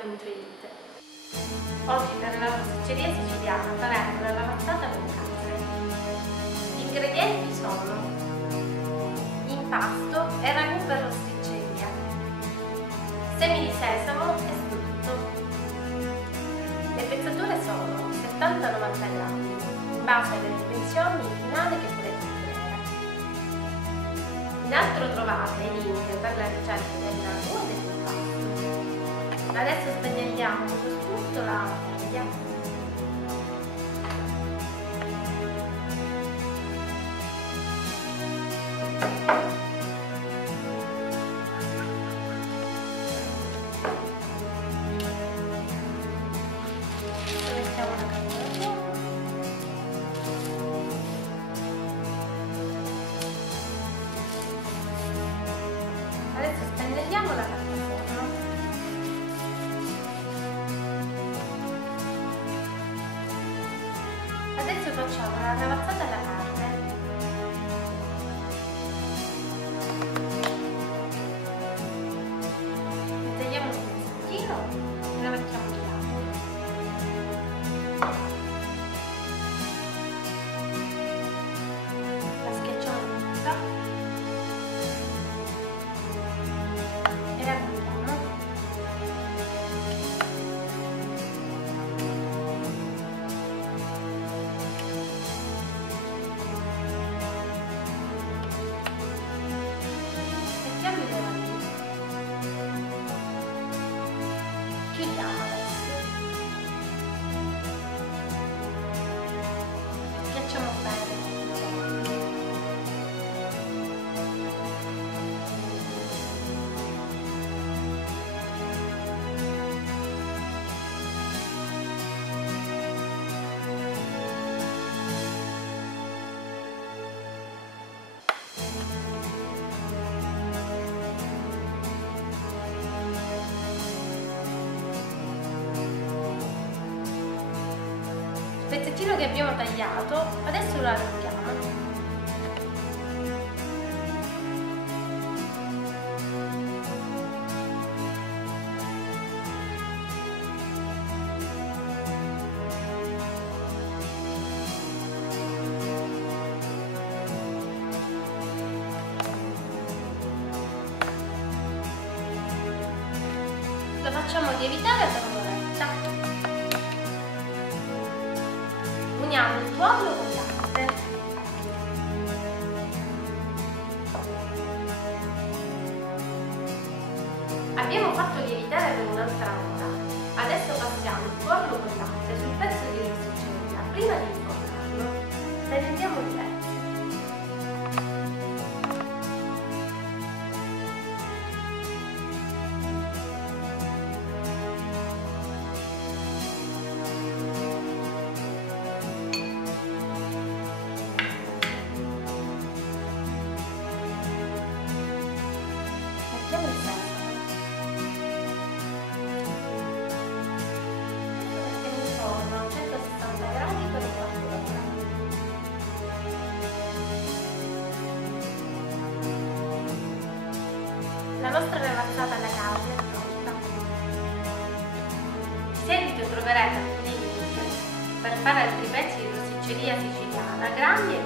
rosticceria.it. Oggi per la rosticceria siciliana faremo la lavazzata con capre. Gli ingredienti sono impasto e ragù per rosticceria, semi di sesamo e strutto. Le pezzature sono 70-90 grammi, in base alle dimensioni finali che potete ottenere. In alto trovate i link per la ricetta del ragù e dell'impasto. Adesso spennelliamo soprattutto la teglia. Adesso spennelliamo la carta forno. Adesso facciamo la lavazzata alla carne. Tagliamo un pezzettino e la mettiamo di lato. La schiacciamo tutta e la mettiamo. Mettiamo i lavandini. Chiudiamo adesso. Schiacciamo bene. Il pezzettino che abbiamo tagliato, adesso lo allunghiamo. Lo facciamo lievitare per un'oretta. Uniamo il tuorlo con latte. Abbiamo fatto lievitare per un'altra ora. Adesso passiamo il tuorlo con latte sul pezzo di rosticceria. Prima di infornarlo, tagliamo i pezzi. Mettiamo il sesamo. Mettiamo in forno a 160 gradi per un quarto d'ora. La nostra lavazzata alla carne è pronta. In seguito troverete alcuni link per fare altri pezzi di rosticceria siciliana grandi e